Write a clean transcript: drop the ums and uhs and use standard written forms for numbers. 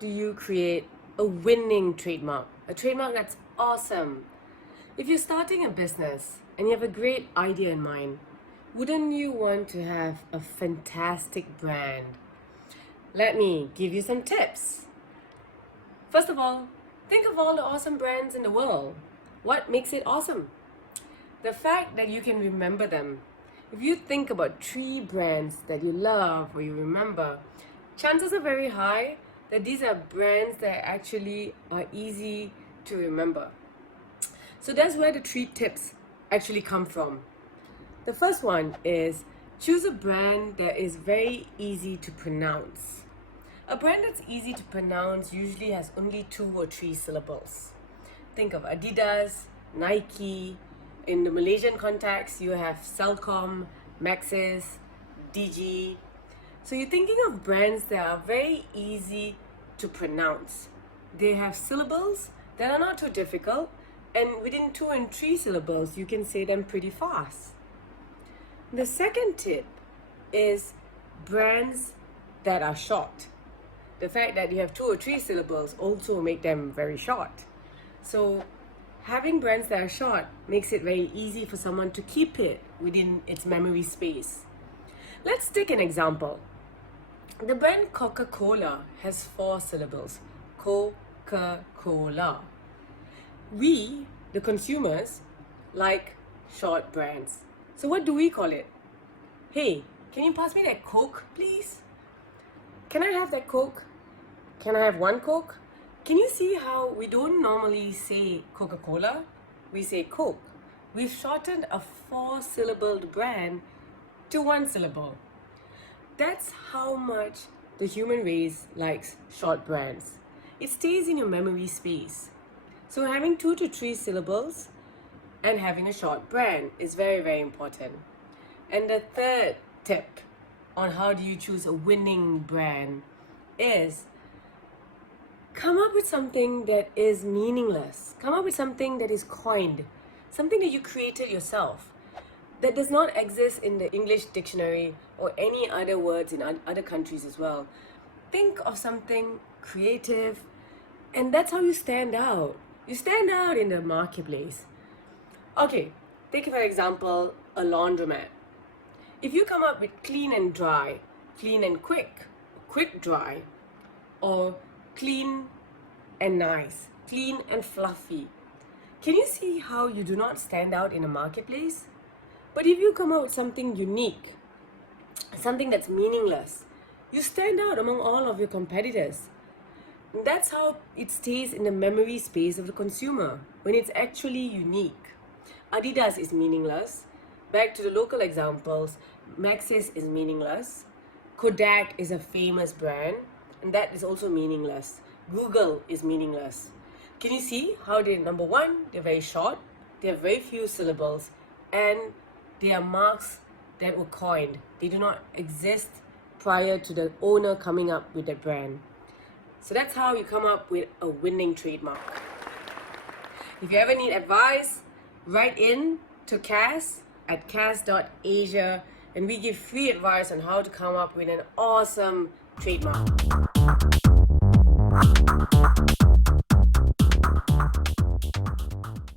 do you create a winning trademark? A trademark that's awesome. If you're starting a business and you have a great idea in mind, wouldn't you want to have a fantastic brand? Let me give you some tips. First of all, think of all the awesome brands in the world. What makes it awesome? The fact that you can remember them. If you think about 3 brands that you love or you remember, chances are very high that these are brands that actually are easy to remember. So that's where the 3 tips actually come from. The first one is choose a brand that is very easy to pronounce. A brand that's easy to pronounce usually has only 2 or 3 syllables. Think of Adidas, Nike. In the Malaysian context, you have Celcom, Maxis, DG. So you're thinking of brands that are very easy to pronounce. They have syllables that are not too difficult, and within 2 and 3 syllables, you can say them pretty fast. The second tip is brands that are short. The fact that you have 2 or 3 syllables also make them very short. So having brands that are short makes it very easy for someone to keep it within its memory space. Let's take an example. The brand Coca-Cola has 4 syllables. Coca-Cola. We, the consumers, like short brands. So what do we call it? Hey, can you pass me that Coke, please? Can I have that Coke? Can I have 1 Coke? Can you see how we don't normally say Coca-Cola? We say Coke. We've shortened a 4-syllabled brand to 1 syllable. That's how much the human race likes short brands. It stays in your memory space. So having 2 to 3 syllables and having a short brand is very, very important. And the third tip on how do you choose a winning brand is come up with something that is meaningless. Come up with something that is coined, something that you created yourself, that does not exist in the English dictionary or any other words in other countries as well. Think of something creative, and that's how you stand out. You stand out in the marketplace. Okay, take for example a laundromat. If you come up with clean and dry, clean and quick, quick dry, or clean and nice, clean and fluffy, can you see how you do not stand out in a marketplace? But if you come out with something unique, something that's meaningless, you stand out among all of your competitors. And that's how it stays in the memory space of the consumer, when it's actually unique. Adidas is meaningless. Back to the local examples, Maxis is meaningless. Kodak is a famous brand, and that is also meaningless. Google is meaningless. Can you see how they're, number one, they're very short, they have very few syllables, and they are marks that were coined. They do not exist prior to the owner coming up with that brand. So that's how you come up with a winning trademark. If you ever need advice, write in to Cass at cass.asia, and we give free advice on how to come up with an awesome trademark.